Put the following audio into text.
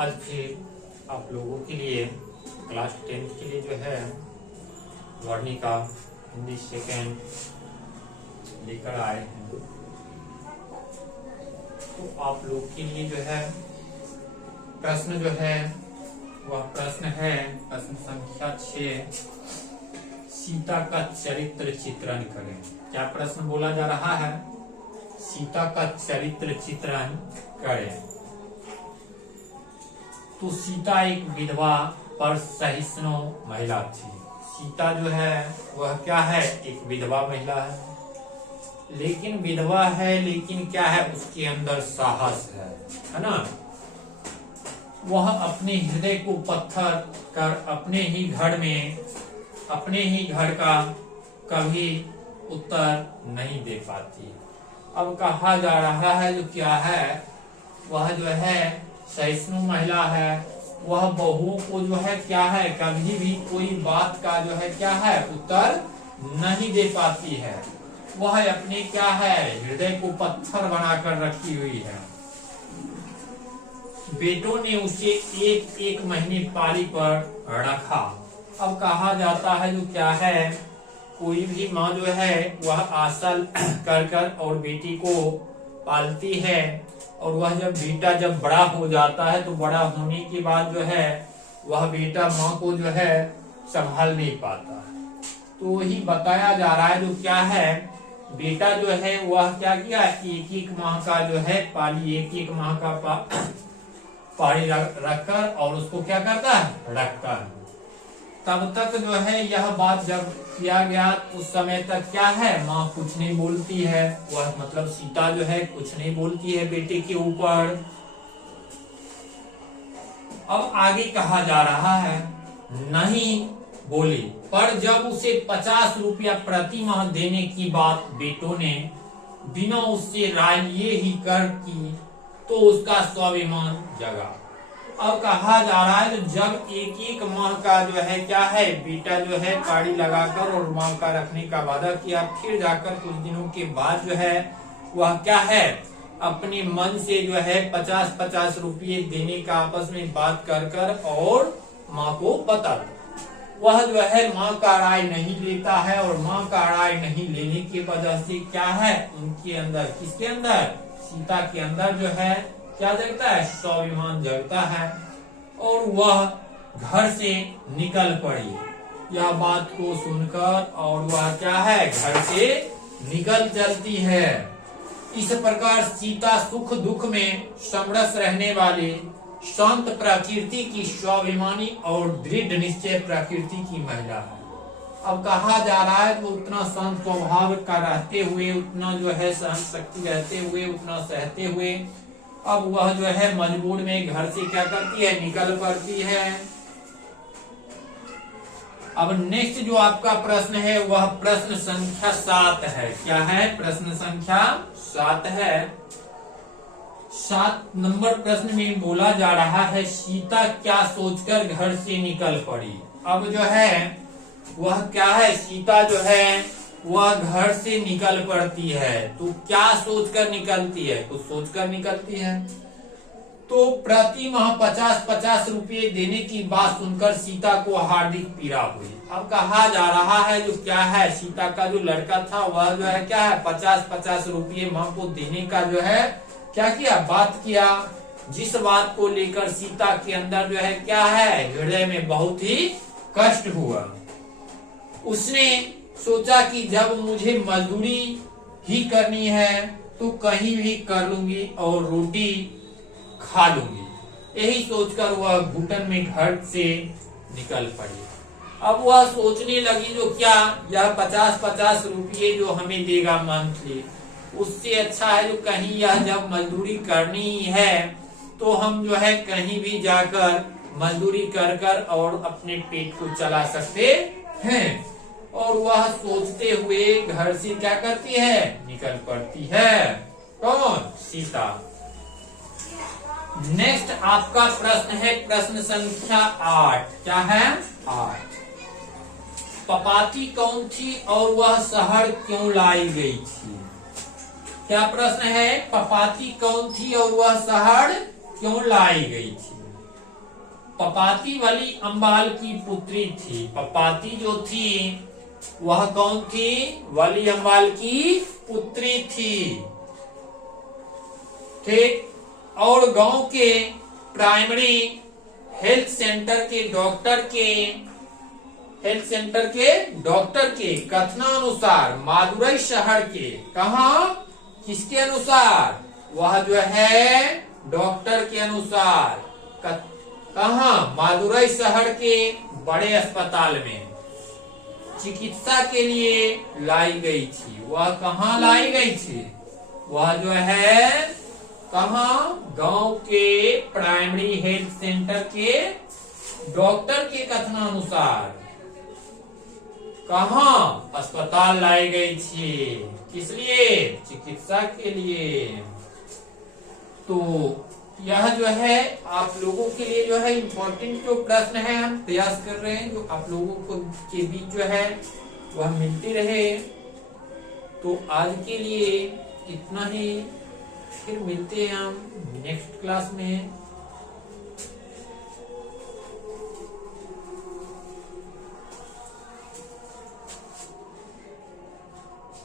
आज फिर आप लोगों के लिए क्लास 10th के लिए जो है वर्णिका हिंदी सेकेंड लेकर आए हैं। तो आप लोग के लिए जो है प्रश्न जो है वह प्रश्न है प्रश्न संख्या 6, सीता का चरित्र चित्रण करें। क्या प्रश्न बोला जा रहा है? सीता का चरित्र चित्रण करें। तो सीता एक विधवा पर सहिष्णु महिला थी। सीता जो है वह क्या है? एक विधवा महिला है, लेकिन विधवा है लेकिन क्या है? उसके अंदर साहस है ना। वह अपने हृदय को पत्थर कर अपने ही घर का कभी उत्तर नहीं दे पाती। अब कहा जा रहा है जो क्या है, वह जो है सहिष्णु महिला है, वह बहुओं को जो है क्या है, कभी भी कोई बात का जो है क्या है उत्तर नहीं दे पाती है। वह अपने क्या है हृदय को पत्थर बनाकर रखी हुई है। बेटों ने उसे एक महीने पाली पर रखा। अब कहा जाता है जो क्या है, कोई भी माँ जो है वह आशा कर और बेटी को पालती है, और वह जब बेटा जब बड़ा हो जाता है तो बड़ा होने के बाद जो है वह बेटा माँ को जो है संभाल नहीं पाता। तो वही बताया जा रहा है जो क्या है, बेटा जो है वह क्या किया, एक माह का जो है पाली, एक माह का पाली रखकर और उसको क्या करता है, रखता है। तब तक जो है यह बात जब किया गया उस समय तक क्या है, माँ कुछ नहीं बोलती है। वह मतलब सीता जो है कुछ नहीं बोलती है बेटे के ऊपर। अब आगे कहा जा रहा है, नहीं बोली, पर जब उसे 50 रुपया प्रति माह देने की बात बेटों ने बिना उससे राय लिए ही कर की, तो उसका स्वाभिमान जगा। अब कहा जा रहा है जब एक माह का जो है क्या है, बेटा जो है काड़ी लगाकर और माँ का रखने का वादा किया, फिर जाकर कुछ दिनों के बाद जो है वह क्या है अपने मन से जो है 50-50 रुपये देने का आपस में बात कर और माँ को बताता। वह जो है माँ का राय नहीं लेता है, और माँ का राय नहीं लेने की वजह से क्या है उनके अंदर, किसके अंदर, सीता के अंदर जो है क्या जगता है, स्वाभिमान जगता है, और वह घर से निकल पड़ी। यह बात को सुनकर और वह क्या है घर से निकल चलती है। इस प्रकार सीता सुख दुख में समरस रहने वाले शांत प्रकृति की, स्वाभिमानी और दृढ़ निश्चय प्रकृति की महिला है। अब कहा जा रहा है तो उतना शांत स्वभाव का रहते हुए, उतना जो है सहन शक्ति रहते हुए, उतना सहते हुए, अब वह जो है मजबूर में घर से क्या करती है, निकल पड़ती है। अब नेक्स्ट जो आपका प्रश्न है वह प्रश्न संख्या 7 है। क्या है? प्रश्न संख्या 7 है। 7 नंबर प्रश्न में बोला जा रहा है, सीता क्या सोचकर घर से निकल पड़ी। अब जो है वह क्या है, सीता जो है वह घर से निकल पड़ती है। तो क्या सोचकर निकलती है? कुछ सोचकर निकलती है। तो प्रति माह 50-50 रुपये देने की बात सुनकर सीता को हार्दिक पीड़ा हुई। अब कहा जा रहा है जो क्या है, सीता का जो लड़का था वह जो है क्या है 50-50 रुपये माँ को देने का जो है क्या किया, बात किया, जिस बात को लेकर सीता के अंदर जो है क्या है हृदय में बहुत ही कष्ट हुआ। उसने सोचा कि जब मुझे मजदूरी ही करनी है तो कहीं भी कर लूंगी और रोटी खा लूंगी। यही सोचकर वह घुटन में घर से निकल पड़ी। अब वह सोचने लगी जो क्या, यह 50-50 रुपये जो हमें देगा मंथली, उससे अच्छा है जो कहीं यह जब मजदूरी करनी है तो हम जो है कहीं भी जाकर मजदूरी कर और अपने पेट को चला सकते हैं। और वह सोचते हुए घर से क्या करती है, निकल पड़ती है। कौन? सीता। नेक्स्ट आपका प्रश्न है प्रश्न संख्या 8। क्या है? 8। पपाती कौन थी और वह शहर क्यों लाई गई थी? क्या प्रश्न है? पपाती कौन थी और वह शहर क्यों लाई गई थी? पपाती वाली अम्बाल की पुत्री थी। पपाती जो थी वह कौन थी? वली अम्बाल की पुत्री थी। ठीक। और गांव के प्राइमरी हेल्थ सेंटर के डॉक्टर के कथनानुसार मादुरई शहर के, कहा, किसके अनुसार? वह जो है डॉक्टर के अनुसार कहा, मादुरई शहर के बड़े अस्पताल में चिकित्सा के लिए लाई गई थी। वह कहाँ लाई गई थी? वह जो है कहाँ? गांव के प्राइमरी हेल्थ सेंटर के डॉक्टर के कथनानुसार कहाँ अस्पताल लाई गई थी। किस लिए? चिकित्सा के लिए। तो यह जो है आप लोगों के लिए जो है इम्पोर्टेंट जो प्रश्न है हम प्रयास कर रहे हैं जो आप लोगों को के बीच जो है वह मिलती रहे। तो आज के लिए इतना ही, फिर मिलते हैं हम नेक्स्ट क्लास में।